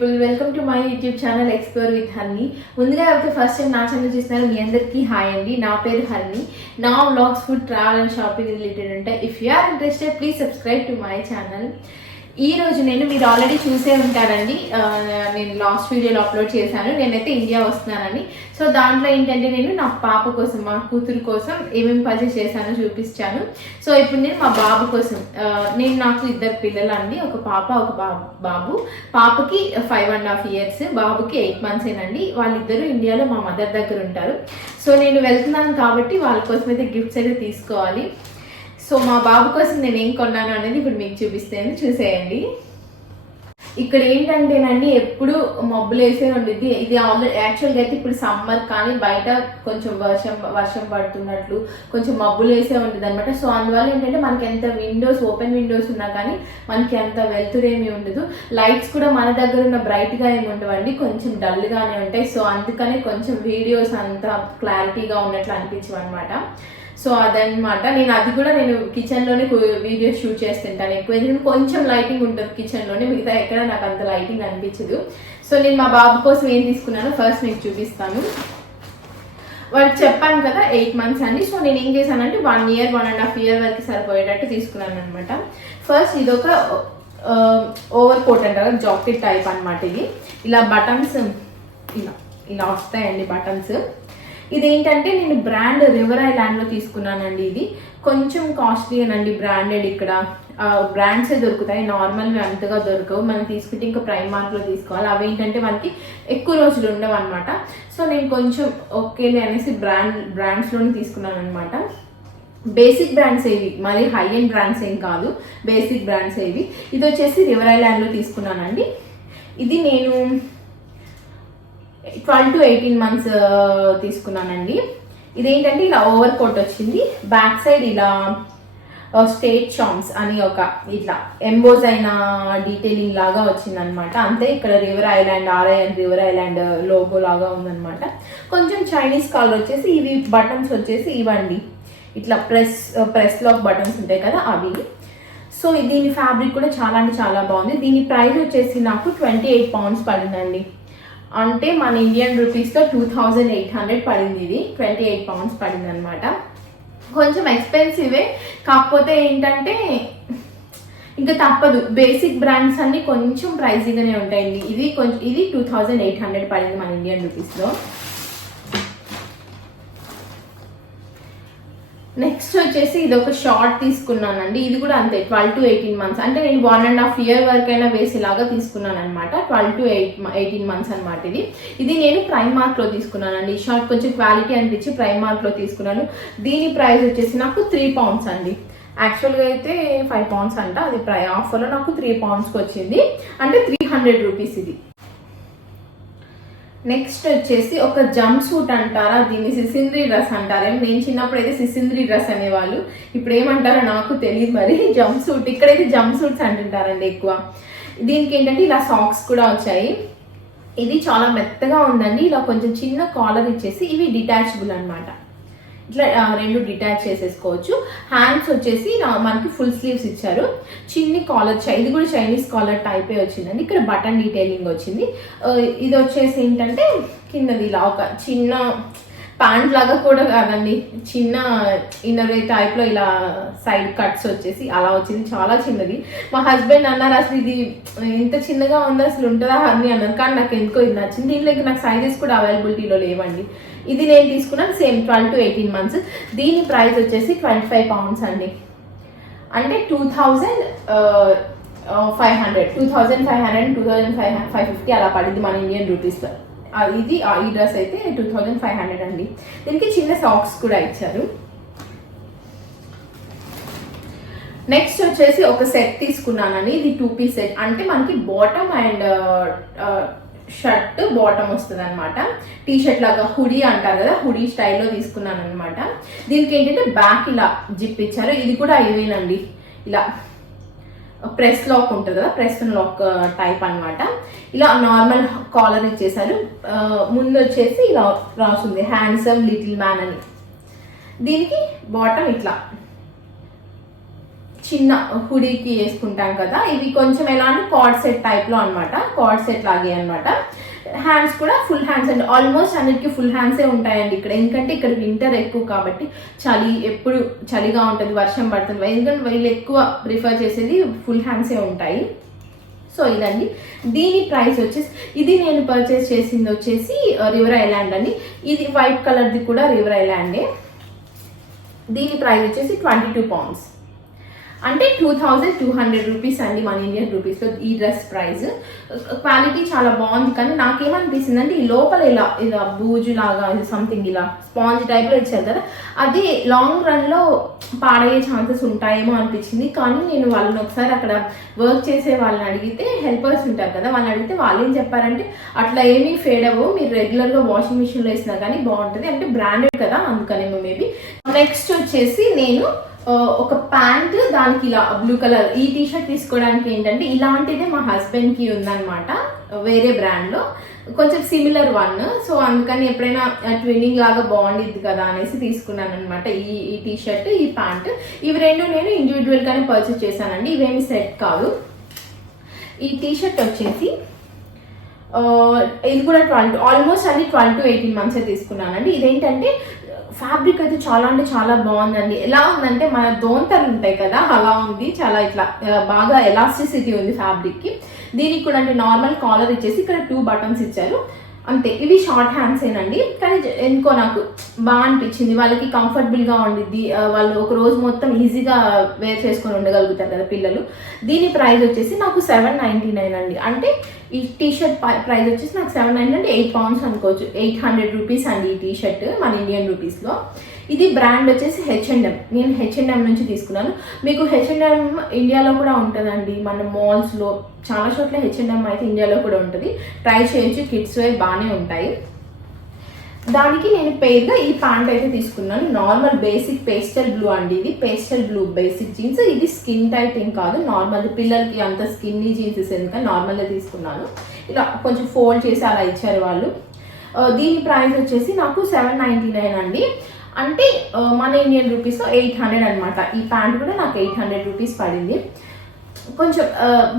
Welcome to my YouTube channel explore with Harni. ముందుగా అయితే first time నా ఛానల్ చూస్తున్నారు, మీ అందరికీ హాయ్ అండి. నా పేరు హర్ని. నా vlogs, food, travel and shopping related ఉంటాయి. If you are interested please subscribe to my channel. ఈ రోజు మీరు ఆల్రెడీ చూసే ఉంటారండి, నేను లాస్ట్ వీడియోలో అప్లోడ్ చేశాను. నేనైతే ఇండియా వస్తున్నానని. సో దాంట్లో ఏంటంటే నేను నా పాప కోసం, మా కూతురు కోసం ఏమేమి పర్చేస్ చేశానో చూపించాను. సో ఇప్పుడు నేను మా బాబు కోసం, నాకు ఇద్దరు పిల్లలు అండి, ఒక పాప ఒక బాబు. పాపకి 5.5 years, బాబుకి 8 months ఏనండి. వాళ్ళిద్దరూ ఇండియాలో మా మదర్ దగ్గర ఉంటారు. సో నేను వెళ్తున్నాను కాబట్టి వాళ్ళ కోసం అయితే గిఫ్ట్స్ అయితే తీసుకోవాలి. సో మా బాబు కోసం నేను ఏం కొన్నాను అనేది ఇప్పుడు మీకు చూపిస్తాను, చూసేయండి. ఇక్కడ ఏంటంటేనండి ఎప్పుడు మబ్బులు వేసే ఉండిద్ది. ఇది యాక్చువల్గా అయితే ఇప్పుడు సమ్మర్, కానీ బయట కొంచెం వర్షం పడుతున్నట్లు కొంచెం మబ్బులు వేసే ఉంటుంది అనమాట. సో అందువల్ల ఏంటంటే మనకి ఎంత ఓపెన్ విండోస్ ఉన్నా కానీ మనకి అంత వెలుతురేమీ ఉండదు. లైట్స్ కూడా మన దగ్గర ఉన్న బ్రైట్గా ఏమి ఉండవండి, కొంచెం డల్గానే ఉంటాయి. సో అందుకనే కొంచెం వీడియోస్ అంతా క్లారిటీగా ఉన్నట్లు అనిపించవు అనమాట. సో అదనమాట. నేను కిచెన్లోనే వీడియోస్ షూట్ చేస్తుంటాను ఎక్కువ, ఎందుకంటే కొంచెం లైటింగ్ ఉంటుంది కిచెన్లోనే, మిగతా ఎక్కడ నాకు అంత లైటింగ్ అనిపించదు. సో నేను మా బాబు కోసం ఏం తీసుకున్నానో ఫస్ట్ మీకు చూపిస్తాను. వాడికి చెప్పాను కదా 8 months అండి. సో నేను ఏం చేశానంటే 1 year 1.5 year వరకు సరిపోయేటట్టు తీసుకున్నాను అనమాట. ఫస్ట్ ఇదొక ఓవర్ కోట్ అంటారు, జాకెట్ టైప్ అనమాట. ఇది ఇలా బటన్స్ ఇలా వస్తాయండి బటన్స్. ఇదేంటంటే నేను బ్రాండ్ రివర్ ఐలాండ్ లో తీసుకున్నానండి. ఇది కొంచెం కాస్ట్లీ అనండి, బ్రాండెడ్. ఇక్కడ బ్రాండ్సే దొరుకుతాయి, నార్మల్గా అంతగా దొరకవు. మనం తీసుకుంటే ఇంకా ప్రైమ్ మార్క్ లో తీసుకోవాలి. అవి ఏంటంటే మనకి ఎక్కువ రోజులు ఉండవు అనమాట. సో నేను కొంచెం ఓకేలే అనేసి బ్రాండ్స్ లోనే తీసుకున్నాను అనమాట. బేసిక్ బ్రాండ్స్ ఏవి, మరి హై ఎండ్ బ్రాండ్స్ ఏం కాదు, బేసిక్ బ్రాండ్స్ ఏవి. ఇది వచ్చేసి రివర్ ఐలాండ్ లో తీసుకున్నానండి. ఇది నేను 12 to 18 months తీసుకున్నానండి. ఇదేంటంటే ఇలా ఓవర్ కోట్ వచ్చింది, బ్యాక్ సైడ్ ఇలా స్టేట్ చాంప్స్ అని ఒక ఇట్లా ఎంబోజ్ అయిన డీటెయిలింగ్ లాగా వచ్చింది అనమాట. అంతే. ఇక్కడ river island, river island logo లాగా ఉందనమాట. కొంచెం చైనీస్ కాలర్ వచ్చేసి ఇవి బటన్స్ వచ్చేసి ఇవ్వండి, ఇట్లా ప్రెస్ లాక్ బటన్స్ ఉంటాయి కదా అవి. సో దీని ఫ్యాబ్రిక్ కూడా చాలా అంటే చాలా బాగుంది. దీని ప్రైస్ వచ్చేసి నాకు 28 pounds పడిందండి. అంటే మన ఇండియన్ రూపీస్తో 2800 పడింది. ఇది 28 pounds పడింది అనమాట. కొంచెం ఎక్స్పెన్సివే, కాకపోతే ఏంటంటే ఇంకా తప్పదు, బేసిక్ బ్రాండ్స్ అన్ని కొంచెం ప్రైజీగానే ఉంటాయండి. ఇది 2800 పడింది మన ఇండియన్ రూపీస్లో. నెక్స్ట్ వచ్చేసి ఇది ఒక షార్ట్ తీసుకున్నానండి. ఇది కూడా అంతే, 12 to 18 months. అంటే నేను 1.5 year వరకైనా వేసేలాగా తీసుకున్నాను అనమాట. 12 to 18 months అనమాట. ఇది నేను ప్రైమ్ మార్క్ లో తీసుకున్నానండి. ఈ షార్ట్ కొంచెం క్వాలిటీ అనిపించి ప్రైమ్ మార్క్ లో తీసుకున్నాను. దీని ప్రైస్ వచ్చేసి నాకు 3 pounds అండి. యాక్చువల్గా అయితే 5 pounds అంట, అది ఆఫర్లో నాకు 3 pounds వచ్చింది, అంటే 300 rupees ఇది. నెక్స్ట్ వచ్చేసి ఒక జంప్ సూట్ అంటారా, దీన్ని సిసింద్రీ డ్రెస్ అంటారేమో. నేను చిన్నప్పుడు అయితే సిసింద్రీ డ్రెస్ అనేవాళ్ళు, ఇప్పుడు ఏమంటారో నాకు తెలియదు మరి. జంప్ సూట్, ఇక్కడైతే జంప్ సూట్స్ అంటుంటారండి ఎక్కువ. దీనికి ఏంటంటే ఇలా సాక్స్ కూడా వచ్చాయి. ఇది చాలా మెత్తగా ఉందండి. ఇలా కొంచెం చిన్న కాలర్ ఇచ్చేసి ఇవి డిటాచబుల్ అనమాట. ఇట్లా 2 డిటాచ్ చేసేసుకోవచ్చు. హ్యాండ్స్ వచ్చేసి మనకి ఫుల్ స్లీవ్స్ ఇచ్చారు. చిన్ని కాలర్, ఇది కూడా చైనీస్ కాలర్ టైపే వచ్చిందండి. ఇక్కడ బటన్ డీటెయిలింగ్ వచ్చింది. ఇది వచ్చేసి ఏంటంటే కిందది ఇలా ఒక చిన్న ప్యాంట్ లాగా కూడా కాదండి, చిన్న ఇన్నర్ వే టైప్ లో ఇలా సైడ్ కట్స్ వచ్చేసి అలా వచ్చింది, చాలా చిన్నది. మా హస్బెండ్ అన్నారు అసలు ఇది ఇంత చిన్నగా ఉంది, అసలు ఉంటుందా అని అన్నారు. కానీ నాకు ఎందుకో ఇది నచ్చింది. దీంట్లో నాకు సైజెస్ కూడా అవైలబిలిటీలో లేవండి. ఇది నేను తీసుకున్నాను సేమ్ 12 to 18 months. దీని ప్రైస్ వచ్చేసి 25 pounds అండి. అంటే 2500 2550 అలా పడింది మన ఇండియన్ రూపీస్లో. ఈ డ్రెస్ అయితే 2500 అండి. దీనికి చిన్న సాక్స్ కూడా ఇచ్చారు. నెక్స్ట్ వచ్చేసి ఒక సెట్ తీసుకున్నానని. ఇది 2 piece సెట్. అంటే మనకి బాటమ్ అండ్ షర్ట్ బాటమ్ వస్తుంది అనమాట. టీ షర్ట్ లాగా, హుడీ అంటారు కదా, హుడీ స్టైల్లో తీసుకున్నాను అనమాట. దీనికి ఏంటంటే బ్యాక్ ఇలా జిప్ ఇచ్చారు. ఇది కూడా ఇవేనండి, ఇలా ప్రెస్ లాక్ ఉంటుంది కదా, ప్రెస్ లాక్ టైప్ అనమాట. ఇలా నార్మల్ కాలర్ ఇచ్చేసారు. ముందు వచ్చేసి ఇలా రాస్తుంది హ్యాండ్సమ్ లిటిల్ మ్యాన్ అని. దీనికి బాటమ్ ఇట్లా చిన్న హుడీకి వేసుకుంటాం కదా, ఇవి కొంచెం ఎలా అంటే కార్డ్ సెట్ టైప్లో అనమాట, కార్డ్ సెట్ లాగే అనమాట. హ్యాండ్స్ కూడా ఫుల్ హ్యాండ్స్ అండి, ఆల్మోస్ట్ అన్నిటికీ ఫుల్ హ్యాండ్సే ఉంటాయండి ఇక్కడ. ఎందుకంటే ఇక్కడ వింటర్ ఎక్కువ కాబట్టి ఎప్పుడు చలిగా ఉంటుంది, వర్షం పడుతుంది. ఎందుకంటే వీళ్ళు ఎక్కువ ప్రిఫర్ చేసేది ఫుల్ హ్యాండ్సే ఉంటాయి. సో ఇదండి దీని ప్రైస్ వచ్చేసి, ఇది నేను పర్చేస్ చేసింది వచ్చేసి రివర్ ఐలాండ్ అని. ఇది వైట్ కలర్ది కూడా రివర్ ఐలాండే. దీని ప్రైస్ వచ్చేసి 22 pounds, అంటే 2200 రూపీస్ అండి మన ఇండియన్ రూపీస్లో ఈ డ్రెస్ ప్రైస్. క్వాలిటీ చాలా బాగుంది, కానీ నాకేమనిపిస్తుంది అంటే ఈ లోపల ఇలా బూజు లాగా సంథింగ్ ఇలా స్పాంజ్ టైప్లో ఇచ్చారు కదా, అది లాంగ్ రన్లో పాడయ్యే ఛాన్సెస్ ఉంటాయేమో అనిపించింది. కానీ నేను వాళ్ళని ఒకసారి అక్కడ వర్క్ చేసే వాళ్ళని అడిగితే, హెల్పర్స్ ఉంటారు కదా, వాళ్ళని అడిగితే వాళ్ళు ఏం చెప్పారంటే అట్లా ఏమీ ఫేడ్ అవ్వవు, మీరు రెగ్యులర్గా వాషింగ్ మిషన్లో వేసినా కానీ బాగుంటుంది, అంటే బ్రాండెడ్ కదా అందుకనేమో మేబీ. నెక్స్ట్ వచ్చేసి నేను ఒక ప్యాంట్, దానికి ఇలా బ్లూ కలర్ ఈ టీషర్ట్ తీసుకోవడానికి ఏంటంటే ఇలాంటిదే మా హస్బెండ్కి ఉందన్నమాట వేరే బ్రాండ్లో, కొంచెం సిమిలర్ వన్. సో అందుకని ఎప్పుడైనా ట్విన్నింగ్ లాగా బాగుండిద్ది కదా అనేసి తీసుకున్నాను అనమాట ఈ టీషర్ట్, ఈ ప్యాంట్. ఇవి రెండు నేను ఇండివిజువల్గానే పర్చేస్ చేశానండి, ఇవేమి సెట్ కాదు. ఈ టీషర్ట్ వచ్చేసి ఇది కూడా ఆల్మోస్ట్ అన్ని 12 to 18 months తీసుకున్నానండి. ఇదేంటంటే ఫ్యాబ్రిక్ అయితే చాలా అంటే చాలా బాగుందండి. ఎలా ఉందంటే మన దోంతలు ఉంటాయి కదా అలా ఉంది, చాలా ఇట్లా బాగా ఎలాస్టిసిటీ ఉంది ఫ్యాబ్రిక్కి. దీనికి కూడా అంటే నార్మల్ కాలర్ ఇచ్చేసి ఇక్కడ 2 buttons ఇచ్చారు అంతే. ఇవి షార్ట్ హ్యాండ్స్ ఏనండి, కానీ ఎందుకో నాకు బాగా అనిపించింది, వాళ్ళకి కంఫర్టబుల్గా ఉండిద్ది, వాళ్ళు ఒక రోజు మొత్తం ఈజీగా వేర్ చేసుకొని ఉండగలుగుతారు కదా పిల్లలు. దీని ప్రైస్ వచ్చేసి నాకు 799 అండి, అంటే ఈ టీషర్ట్ ప్రైస్ వచ్చేసి నాకు 799 అంటే 8 pounds అనుకోవచ్చు, 800 రూపీస్ అండి ఈ టీషర్ట్ మన ఇండియన్ రూపీస్లో. ఇది బ్రాండ్ వచ్చేసి H&M, నేను H&M నుంచి తీసుకున్నాను. మీకు H&M ఇండియాలో కూడా ఉంటుందండి, మన మాల్స్లో చాలా చోట్ల H&M అయితే ఇండియాలో కూడా ఉంటుంది, ట్రై చేయొచ్చు, కిడ్స్ వేర్ బాగానే ఉంటాయి. దానికి నేను పేరుగా ఈ ప్యాంట్ అయితే తీసుకున్నాను, నార్మల్ బేసిక్ పేస్టల్ బ్లూ అండి, ఇది పేస్టల్ బ్లూ బేసిక్ జీన్స్. ఇది స్కిన్ టైట్ ఏం కాదు, నార్మల్ పిల్లలకి అంత స్కిన్నీ జీన్స్ ఎందుకంటే నార్మల్గా తీసుకున్నాను. ఇలా కొంచెం ఫోల్డ్ చేసి అలా ఇచ్చారు వాళ్ళు. దీని ప్రైస్ వచ్చేసి నాకు 799 అండి, అంటే మన ఇండియన్ రూపీస్లో 800 అనమాట. ఈ ప్యాంట్ కూడా నాకు 800 రూపీస్ పడింది. కొంచెం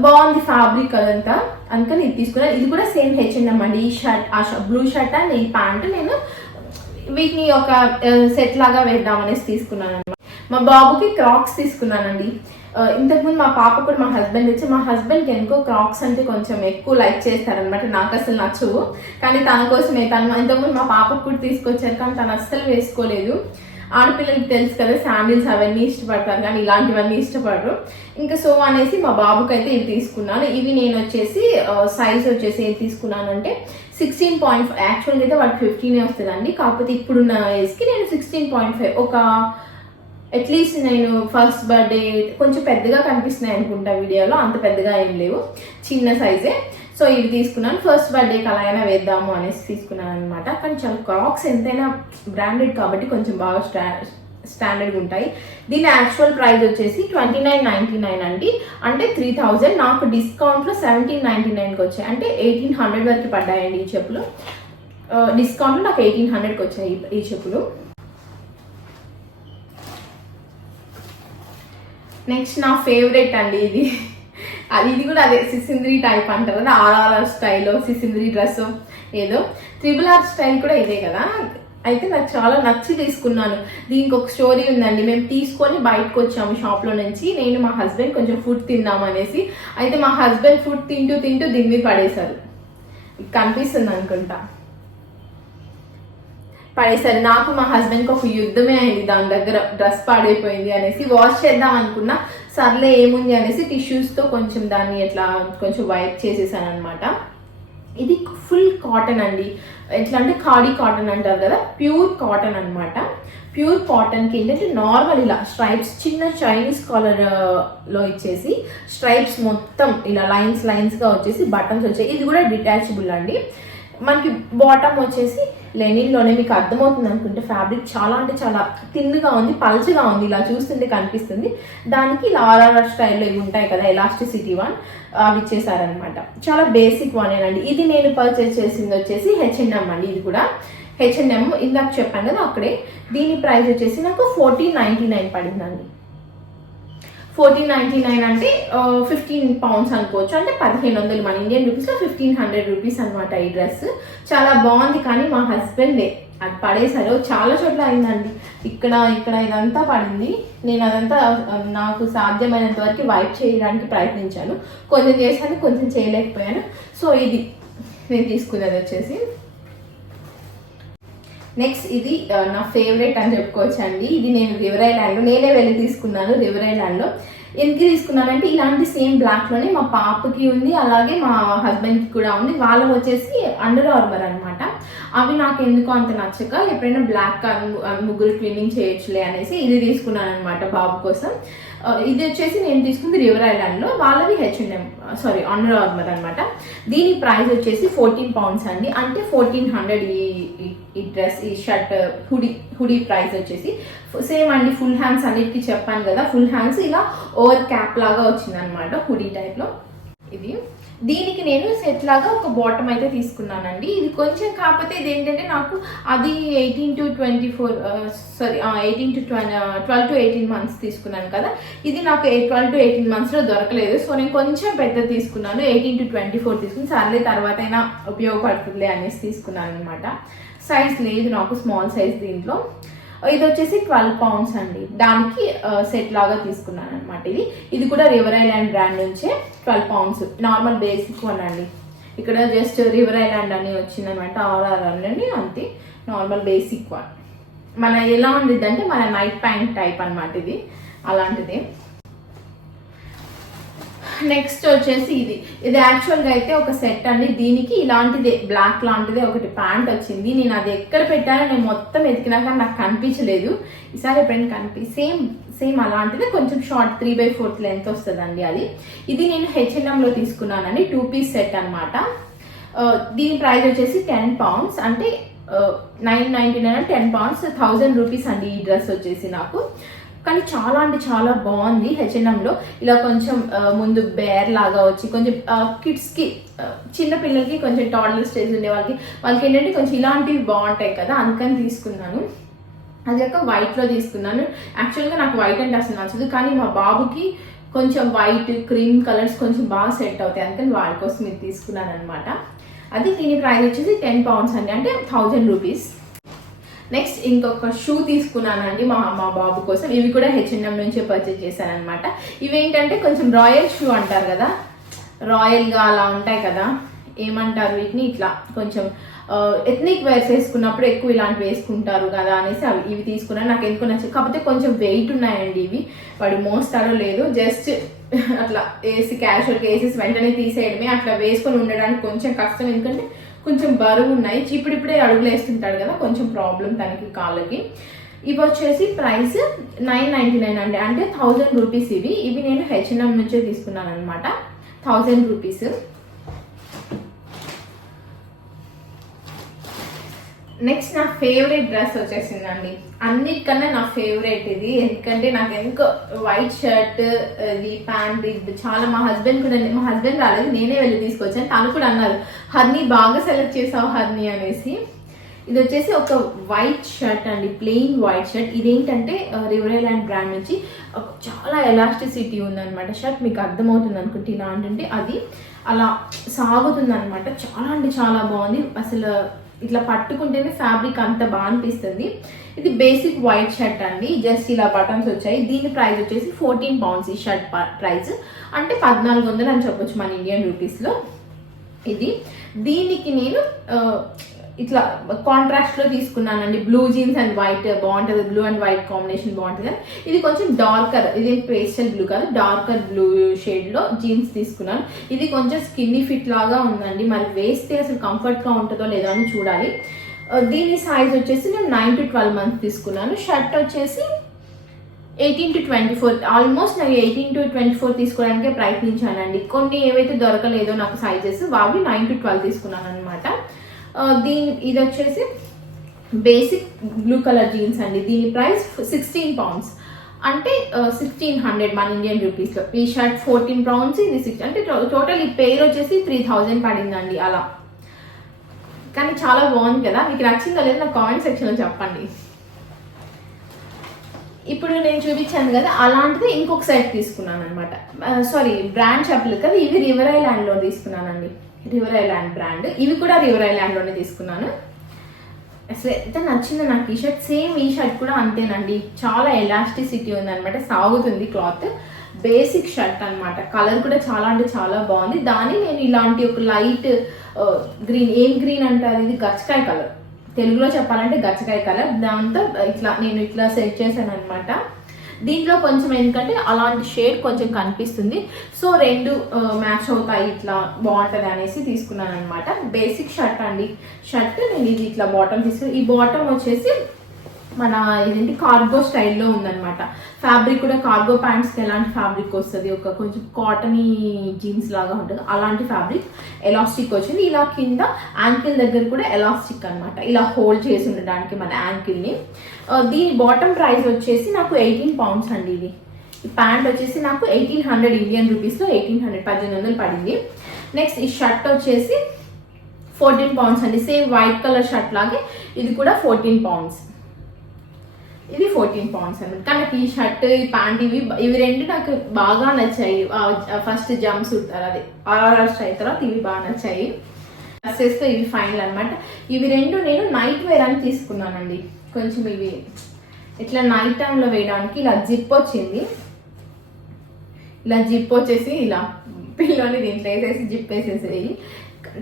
బాగుంది ఫ్యాబ్రిక్ అదంతా, అందుకని ఇది తీసుకున్నాను. ఇది కూడా సేమ్ H&M అండి, ఈ షర్ట్ బ్లూ షర్ట్ అండ్ ఈ ప్యాంట్ నేను వీటిని ఒక సెట్ లాగా వేద్దామనేసి తీసుకున్నాను అనమాట. మా బాబుకి క్రాక్స్ తీసుకున్నానండి. ఇంతకుముందు మా పాప కూడా మా హస్బెండ్ వచ్చి, మా హస్బెండ్కి ఎందుకో క్రాక్స్ అంటే కొంచెం ఎక్కువ లైక్ చేస్తారనమాట, నాకు అసలు నచ్చవు, కానీ తన కోసమే ఇంతకుముందు మా పాపకు కూడా తీసుకొచ్చారు, కానీ తను అస్సలు వేసుకోలేదు. ఆడపిల్లలకి తెలుసు కదా శాండిల్స్ అవన్నీ ఇష్టపడతారు, కానీ ఇలాంటివన్నీ ఇష్టపడరు. ఇంకా సో అనేసి మా బాబుకి అయితే ఇవి తీసుకున్నాను. ఇవి నేను వచ్చేసి సైజ్ వచ్చేసి ఏది తీసుకున్నాను అంటే 16.5, యాక్చువల్గా అయితే వాటి 15 వస్తుందండి, కాకపోతే ఇప్పుడున్న ఏజ్కి నేను 16.5, ఒక అట్లీస్ట్ నేను ఫస్ట్ బర్త్డే కొంచెం పెద్దగా కనిపిస్తున్నాయి అనుకుంటా వీడియోలో, అంత పెద్దగా ఏం లేవు, చిన్న సైజే. సో ఇవి తీసుకున్నాను, ఫస్ట్ బర్త్డేకి అలా అయినా వేద్దాము అనేసి తీసుకున్నాను అనమాట. కానీ చాలా క్రాక్స్ ఎంతైనా బ్రాండెడ్ కాబట్టి కొంచెం బాగా స్టాండర్డ్గా ఉంటాయి. దీని యాక్చువల్ ప్రైస్ వచ్చేసి 2999 అండి, అంటే 3000. నాకు డిస్కౌంట్లో 1799కి వచ్చాయి, అంటే 1800 వరకు పడ్డాయండి ఈ చెప్పులు. డిస్కౌంట్లో నాకు 1800కి వచ్చాయి ఈ చెప్పులు. నెక్స్ట్ నా ఫేవరెట్ అండి ఇది కూడా అదే సిసింద్రి టైప్ అంటారు కదా, RRR స్టైల్లో సిసింద్రి డ్రెస్ ఏదో, RRR స్టైల్ కూడా ఇదే కదా. అయితే నాకు చాలా నచ్చి తీసుకున్నాను. దీనికి ఒక స్టోరీ ఉందండి. మేము తీసుకొని బయటకు వచ్చాము షాప్లో నుంచి, నేను మా హస్బెండ్ కొంచెం ఫుడ్ తిందాం అనేసి. అయితే మా హస్బెండ్ ఫుడ్ తింటూ దీని మీద పడేశారు, కనిపిస్తుంది అనుకుంటా, పడేసారు. నాకు మా హస్బెండ్కి ఒక యుద్ధమే అయింది దాని దగ్గర, డ్రెస్ పాడైపోయింది అనేసి. వాష్ చేద్దాం అనుకున్నా, సర్లే ఏముంది అనేసి టిష్యూస్తో కొంచెం దాన్ని ఎట్లా కొంచెం వైప్ చేసేసాను అనమాట. ఇది ఫుల్ కాటన్ అండి, ఎట్లా అంటే ఖాడీ కాటన్ అంటారు కదా, ప్యూర్ కాటన్ అనమాట. ప్యూర్ కాటన్కి ఏంటంటే నార్మల్ ఇలా స్ట్రైప్స్, చిన్న చైనీస్ కాలర్లో ఇచ్చేసి స్ట్రైప్స్ మొత్తం ఇలా లైన్స్గా వచ్చేసి బటన్స్ వచ్చాయి. ఇది కూడా డిటాచబుల్ అండి. మనకి బాటమ్ వచ్చేసి లెనిన్లోనే, మీకు అర్థమవుతుంది అనుకుంటే ఫ్యాబ్రిక్ చాలా అంటే చాలా థిన్గా ఉంది, పల్చగా ఉంది, ఇలా చూస్తుంటే కనిపిస్తుంది. దానికి ఇలా RRR స్టైల్లో ఇవి ఉంటాయి కదా ఎలాస్టిసిటీ వన్, అవి ఇచ్చేసారనమాట. చాలా బేసిక్ వనేనండి. ఇది నేను పర్చేస్ చేసింది వచ్చేసి H&M అండి, ఇది కూడా H&M ఇందాక చెప్పాను కదా అక్కడే. దీని ప్రైస్ వచ్చేసి నాకు 1499 పడిందండి. 1499 అంటే 15 పౌండ్స్ అనుకోవచ్చు, అంటే 1500 మన ఇండియన్ రూపీస్లో 1500 రూపీస్ అనమాట ఈ డ్రెస్. చాలా బాగుంది, కానీ మా హస్బెండే అది పడేసారు. చాలా చోట్ల అయిందండి, ఇక్కడ ఇక్కడ ఇదంతా పడింది. నేను అదంతా నాకు సాధ్యమైనంత వరకు వైప్ చేయడానికి ప్రయత్నించాను, కొంచెం చేశాను కొంచెం చేయలేకపోయాను. సో ఇది నేను తీసుకున్నది వచ్చేసి. నెక్స్ట్ ఇది నా ఫేవరెట్ అని చెప్పుకోవచ్చు అండి. ఇది నేను రివర్ ఐలాండ్లో నేనే వెళ్ళి తీసుకున్నాను. రివర్ ఐలాండ్లో ఎందుకు తీసుకున్నానంటే ఇలాంటి సేమ్ బ్లాక్లోనే మా పాపకి ఉంది, అలాగే మా హస్బెండ్కి కూడా ఉంది. వాళ్ళకి వచ్చేసి అండర్ ఆర్మర్ అనమాట. అవి నాకు ఎందుకు అంత నచ్చక ఎప్పుడైనా బ్లాక్ ముగ్గురు క్లీనింగ్ చేయొచ్చులే అనేసి ఇది తీసుకున్నాను అనమాట బాబు కోసం. ఇది వచ్చేసి నేను తీసుకుంది రివర్ ఐలాండ్లో, వాళ్ళవి H&M సారీ అండర్ ఆర్మర్ అనమాట. దీని ప్రైస్ వచ్చేసి 14 పౌండ్స్ అండి, అంటే 1400. ఈ డ్రెస్ ఈ షర్ట్ హుడీ ప్రైస్ వచ్చేసి సేమ్ అండి. ఫుల్ హ్యాండ్స్ అన్నిటికీ చెప్పాను కదా, ఫుల్ హ్యాండ్స్ ఇలా ఓవర్ క్యాప్ లాగా వచ్చింది అనమాట హుడీ టైప్లో. ఇది దీనికి నేను సెట్ లాగా ఒక బాటమ్ అయితే తీసుకున్నానండి. ఇది కొంచెం కాకపోతే ఇది ఏంటంటే నాకు అది 18 to 24 sorry 18 to 12 to 18 months తీసుకున్నాను కదా, ఇది నాకు 12 to 18 monthsలో దొరకలేదు. సో నేను కొంచెం పెద్ద తీసుకున్నాను, 18 to 24 తీసుకుని సర్లే తర్వాత అయినా ఉపయోగపడుతుందిలే అనేసి తీసుకున్నాను అనమాట. సైజ్ లేదు నాకు, స్మాల్ సైజ్ దీంట్లో. ఇది వచ్చేసి 12 పౌండ్స్ అండి, దానికి సెట్ లాగా తీసుకున్నాను అనమాట. ఇది కూడా రివర్ ఐలాండ్ బ్రాండ్ నుంచే 12 పౌండ్స్. నార్మల్ బేసిక్ వన్ అండి, ఇక్కడ జస్ట్ రివర్ ఐలాండ్ అని వచ్చిందనమాట, RR అని అంతే. నార్మల్ బేసిక్ వన్ మన ఎలా ఉండిద్ది అంటే మన నైట్ ప్యాంట్ టైప్ అనమాట, ఇది అలాంటిది. నెక్స్ట్ వచ్చేసి ఇది యాక్చువల్గా అయితే ఒక సెట్ అండి. దీనికి ఇలాంటిదే బ్లాక్ లాంటిదే ఒకటి ప్యాంట్ వచ్చింది. నేను అది ఎక్కడ పెట్టానో నేను మొత్తం ఎతికినాక నాకు కనిపించలేదు. ఈసారి ఎప్పుడైనా సేమ్ అలాంటిదే, కొంచెం షార్ట్ 3/4 లెంత్ వస్తుందండి అది. ఇది నేను H&Mలో తీసుకున్నానండి, 2 piece సెట్ అనమాట. దీని ప్రైస్ వచ్చేసి 10 పౌండ్స్, అంటే 999 10 పౌండ్స్ 1000 రూపీస్ అండి ఈ డ్రెస్ వచ్చేసి నాకు. కానీ చాలా అంటే చాలా బాగుంది. H&Mలో ఇలా కొంచెం ముందు బేర్ లాగా వచ్చి కొంచెం కిడ్స్కి చిన్న పిల్లలకి కొంచెం టాడ్లర్ స్టేజ్ ఉండే వాళ్ళకి ఏంటంటే కొంచెం ఇలాంటివి బాగుంటాయి కదా, అందుకని తీసుకున్నాను. అది ఒక వైట్లో తీసుకున్నాను. యాక్చువల్గా నాకు వైట్ అంటే అసలు నచ్చదు, కానీ మా బాబుకి కొంచెం వైట్ క్రీమ్ కలర్స్ కొంచెం బాగా సెట్ అవుతాయి, అందుకని వాళ్ళ కోసం ఇది తీసుకున్నాను అనమాట. అది దీని ప్రైస్ వచ్చేసి 10 పౌండ్స్ అండి, అంటే 1000 రూపీస్. నెక్స్ట్ ఇంకొక షూ తీసుకున్నానండి మా బాబు కోసం. ఇవి కూడా H&M నుంచే పర్చేజ్ చేశాను అనమాట. ఇవేంటంటే కొంచెం రాయల్ షూ అంటారు కదా, రాయల్గా అలా ఉంటాయి కదా, ఏమంటారు వీటిని, ఇట్లా కొంచెం ఎథ్నిక్ వేర్స్ వేసుకున్నప్పుడు ఎక్కువ ఇలాంటివి వేసుకుంటారు కదా అనేసి ఇవి తీసుకున్నాను. నాకు ఎందుకు నచ్చింది, కాకపోతే కొంచెం వెయిట్ ఉన్నాయండి ఇవి, వాడు మోస్తాడో లేదు, జస్ట్ అట్లా వేసి క్యాషువల్గా వేసేసి వెంటనే తీసేయడమే. అట్లా వేసుకొని ఉండడానికి కొంచెం కష్టం, ఎందుకంటే కొంచెం బరువు ఉన్నాయి. ఇప్పుడిప్పుడే అడుగులు వేస్తుంటాడు కదా, కొంచెం ప్రాబ్లం తనకి కాళ్ళకి. ఇవి వచ్చేసి ప్రైస్ 999 అండి, అంటే 1000 రూపీస్. ఇవి నేను H&M నుంచే తీసుకున్నాను అనమాట, 1000 రూపీస్. నెక్స్ట్ నా ఫేవరెట్ డ్రెస్ వచ్చేసిందండి, అన్నిటికన్నా నా ఫేవరెట్ ఇది. ఎందుకంటే నాకు ఎందుకో వైట్ షర్ట్ ఇది ప్యాంట్ ఇది చాలా, మా హస్బెండ్ రాలేదు, నేనే వెళ్ళి తీసుకొచ్చాను. తను కూడా అన్నారు, హర్ని బాగా సెలెక్ట్ చేసావు హర్ని అనేసి. ఇది వచ్చేసి ఒక వైట్ షర్ట్ అండి, ప్లెయిన్ వైట్ షర్ట్. ఇదేంటంటే రివర్ ఐలాండ్ బ్రాండ్ నుంచి చాలా ఎలాస్టిసిటీ ఉందన్నమాట షర్ట్, మీకు అర్థమవుతుంది అనుకుంటే. ఇలా అంటే అది అలా సాగుతుంది అనమాట, చాలా అంటే చాలా బాగుంది. అసలు ఇట్లా పట్టుకుంటేనే ఫ్యాబ్రిక్ అంత బాగా అనిపిస్తుంది. ఇది బేసిక్ వైట్ షర్ట్ అండి, జస్ట్ ఇలా బటన్స్ వచ్చాయి. దీని ప్రైస్ వచ్చేసి 14 పౌండ్స్. ఈ షర్ట్ ప్రైస్ అంటే 1400 అని చెప్పొచ్చు మన ఇండియన్ రూపీస్లో. దీనికి నేను ఇట్లా కాంట్రాస్ట్లో తీసుకున్నానండి, బ్లూ జీన్స్ అండ్ వైట్ బాగుంటుంది, బ్లూ అండ్ వైట్ కాంబినేషన్ బాగుంటుంది. ఇది కొంచెం డార్కర్, ఇది పేస్టల్ బ్లూ కాదు, డార్కర్ బ్లూ షేడ్లో జీన్స్ తీసుకున్నాను. ఇది కొంచెం స్కిన్నీ ఫిట్ లాగా ఉందండి, మరి వేస్తే అసలు కంఫర్ట్గా ఉంటుందో లేదో అని చూడాలి. దీని సైజ్ వచ్చేసి నేను 9 to 12 months తీసుకున్నాను. షర్ట్ వచ్చేసి 18 to 24, ఆల్మోస్ట్ నాకు 18 to 24 తీసుకోవడానికే ప్రయత్నించానండి. కొన్ని ఏవైతే దొరకలేదో నాకు సైజెస్, అవి 9 to 12 తీసుకున్నాను అనమాట. ఇది వచ్చేసి బేసిక్ బ్లూ కలర్ జీన్స్ అండి, దీని ప్రైస్ 16 పౌండ్స్, అంటే 1600 మన ఇండియన్ రూపీస్లో. ఈ షర్ట్ 14 పౌండ్స్, ఇది 6, అంటే టోటల్ ఈ పేరు వచ్చేసి 3000 పడిందండి అలా. కానీ చాలా బాగుంది కదా, మీకు నచ్చిందో లేదో నాకు కామెంట్ సెక్షన్లో చెప్పండి. ఇప్పుడు నేను చూపించాను కదా అలాంటిది ఇంకొక సైట్ తీసుకున్నాను అనమాట. సారీ, బ్రాండ్ చెప్పలేదు కదా, ఇవి రివర్ ఐలాండ్లో తీసుకున్నానండి. రివర్ ఐలాండ్ బ్రాండ్, ఇవి కూడా రివర్ ఐలాండ్లోనే తీసుకున్నాను. అసలు ఎంత నచ్చింది నాకు ఈ షర్ట్. సేమ్ ఈ షర్ట్ కూడా అంతేనండి, చాలా ఎలాస్టిసిటీ ఉందన్నమాట, సాగుతుంది క్లాత్. బేసిక్ షర్ట్ అనమాట, కలర్ కూడా చాలా అంటే చాలా బాగుంది. దాన్ని నేను ఇలాంటి ఒక లైట్ గ్రీన్, ఏం గ్రీన్ అంటారు ఇది, గచ్చకాయ కలర్, తెలుగులో చెప్పాలంటే గచ్చకాయ కలర్, దాంతో నేను ఇట్లా సెట్ చేశాను అనమాట. దీంట్లో కొంచెం ఎందుకంటే అలాంటి షేడ్ కొంచెం కనిపిస్తుంది, సో రెండు మ్యాచ్ అవుతాయి, ఇట్లా బాగుంటుంది అనేసి తీసుకున్నాను అనమాట. బేసిక్ షర్ట్ అండి. షర్ట్ నేను ఇది ఇట్లా బాటమ్ తీసుకుని, ఈ బాటమ్ వచ్చేసి మన ఇదేంటి కార్గో స్టైల్లో ఉందన్నమాట. ఫ్యాబ్రిక్ కూడా కార్గో ప్యాంట్స్కి ఎలాంటి ఫ్యాబ్రిక్ వస్తుంది, ఒక కొంచెం కాటనీ జీన్స్ లాగా ఉంటుంది అలాంటి ఫ్యాబ్రిక్. ఎలాస్టిక్ వచ్చింది, ఇలా కింద యాంకిల్ దగ్గర కూడా ఎలాస్టిక్ అనమాట, ఇలా హోల్డ్ చేసి ఉండడానికి మన యాంకిల్ని. దీని బాటమ్ ప్రైస్ వచ్చేసి నాకు 18 pounds అండి. ఇది ఈ ప్యాంట్ వచ్చేసి నాకు 1800 ఇండియన్ రూపీస్లో 1800 పడింది. నెక్స్ట్ ఈ షర్ట్ వచ్చేసి 14 pounds అండి. సేమ్ వైట్ కలర్ షర్ట్ లాగే ఇది కూడా 14 pounds. ఇది 14 pounds అనమాట. కానీ ఈ షర్ట్, ఈ ప్యాంట్, ఇవి రెండు నాకు బాగా నచ్చాయి. ఫస్ట్ జంప్ సూట్ అదే ఆర్ఆర్ స్టైల్ తర్వాత ఇవి బాగా నచ్చాయి. డ్రెస్సెస్తో ఇవి ఫైనల్ అనమాట. ఇవి రెండు నేను నైట్ వేర్ అని తీసుకున్నానండి. కొంచెం ఇవి ఇట్లా నైట్ టైంలో వేయడానికి. ఇలా జిప్ వచ్చింది, ఇలా జిప్ వచ్చేసి ఇలా పిల్లోని దీంట్లో వేసేసి జిప్ వేసేసేవి.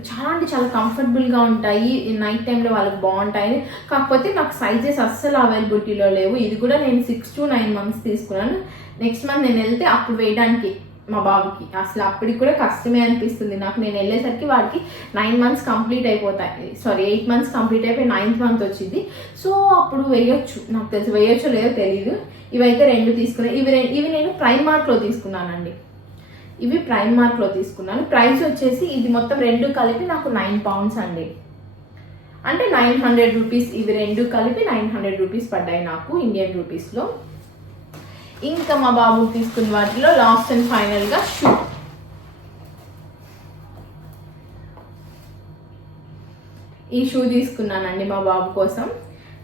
చాలా అంటే చాలా కంఫర్టబుల్గా ఉంటాయి, నైట్ టైంలో వాళ్ళకి బాగుంటాయి. కాకపోతే నాకు సైజెస్ అస్సలు అవైలబిలిటీలో లేవు. ఇది కూడా నేను 6 to 9 months తీసుకున్నాను. నెక్స్ట్ మంత్ నేను వెళ్తే అప్పుడు వేయడానికి మా బాబుకి అసలు అప్పటికి కూడా కష్టమే అనిపిస్తుంది నాకు. నేను వెళ్ళేసరికి వాడికి 9 months కంప్లీట్ అయిపోతాయి, సారీ 8 months కంప్లీట్ అయిపోయి 9th month వచ్చింది. సో అప్పుడు వేయొచ్చు, నాకు తెలిసి వేయొచ్చో లేదో తెలియదు. ఇవైతే రెండు తీసుకున్నాను. ఇవి నేను ప్రైమార్క్లో తీసుకున్నానండి. ఇవి ప్రైమార్క్లో తీసుకున్నాను. ప్రైస్ వచ్చేసి ఇది మొత్తం రెండు కలిపి నాకు 9 pounds అండి, అంటే 900 రూపీస్. ఇవి రెండు కలిపి 900 రూపీస్ పడ్డాయి నాకు ఇండియన్ రూపీస్లో. ఇంకా మా బాబు తీసుకున్న వాటిలో లాస్ట్ అండ్ ఫైనల్గా షూ. ఈ షూ తీసుకున్నానండి మా బాబు కోసం.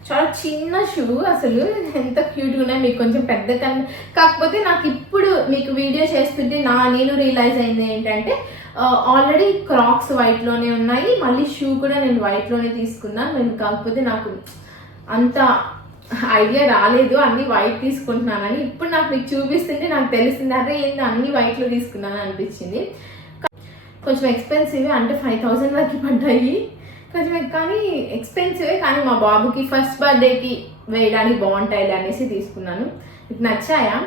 చాలా చిన్న షూ, అసలు ఎంత క్యూట్గా ఉన్నాయి. మీకు కొంచెం పెద్ద కాకపోతే నాకు ఇప్పుడు మీకు వీడియో చేస్తుంటే నేను రియలైజ్ అయింది ఏంటంటే ఆల్రెడీ క్రాక్స్ వైట్లోనే ఉన్నాయి, మళ్ళీ షూ కూడా నేను వైట్లోనే తీసుకున్నాను. కాకపోతే నాకు అంత ఐడియా రాలేదు అన్ని వైట్ తీసుకుంటున్నానని. ఇప్పుడు నాకు మీకు చూపిస్తుంటే నాకు తెలిసింది, అదే ఏంది అన్ని వైట్లో తీసుకున్నాను అనిపించింది. కొంచెం ఎక్స్పెన్సివ్, అంటే 5000 వరకు పడ్డాయి కొంచెం, కానీ ఎక్స్పెన్సివే. కానీ మా బాబుకి ఫస్ట్ బర్త్డేకి వేయడానికి బాగుంటాయి అనేసి తీసుకున్నాను. మీకు నచ్చాయా?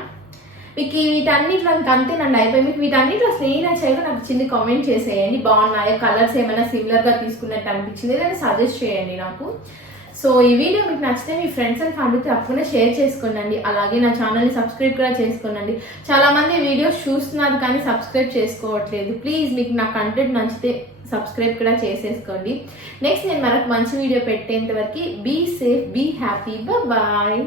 మీకు వీటన్నిట్లో అంతేనండి అయిపోయి. మీకు వీటన్నిట్లో అసలు ఏం నచ్చాయో నాకు చిన్న కామెంట్ చేసేయండి. బాగున్నాయో, కలర్స్ ఏమైనా సిమిలర్గా తీసుకున్నట్టు అనిపించింది ఏదైనా సజెస్ట్ చేయండి నాకు. సో ఈ వీడియో మీకు నచ్చితే మీ ఫ్రెండ్స్ అండ్ ఫ్యామిలీతో తప్పకుండా షేర్ చేసుకోండి. అలాగే నా ఛానల్ని సబ్స్క్రైబ్ కూడా చేసుకోండి. చాలామంది వీడియోస్ చూస్తున్నారు కానీ సబ్స్క్రైబ్ చేసుకోవట్లేదు. ప్లీజ్ మీకు నా కంటెంట్ నచ్చితే సబ్స్క్రైబ్ కూడా చేసేసుకోండి. నెక్స్ట్ నేను మరొక మంచి వీడియో పెట్టేంత వరకు be safe, be happy, bye.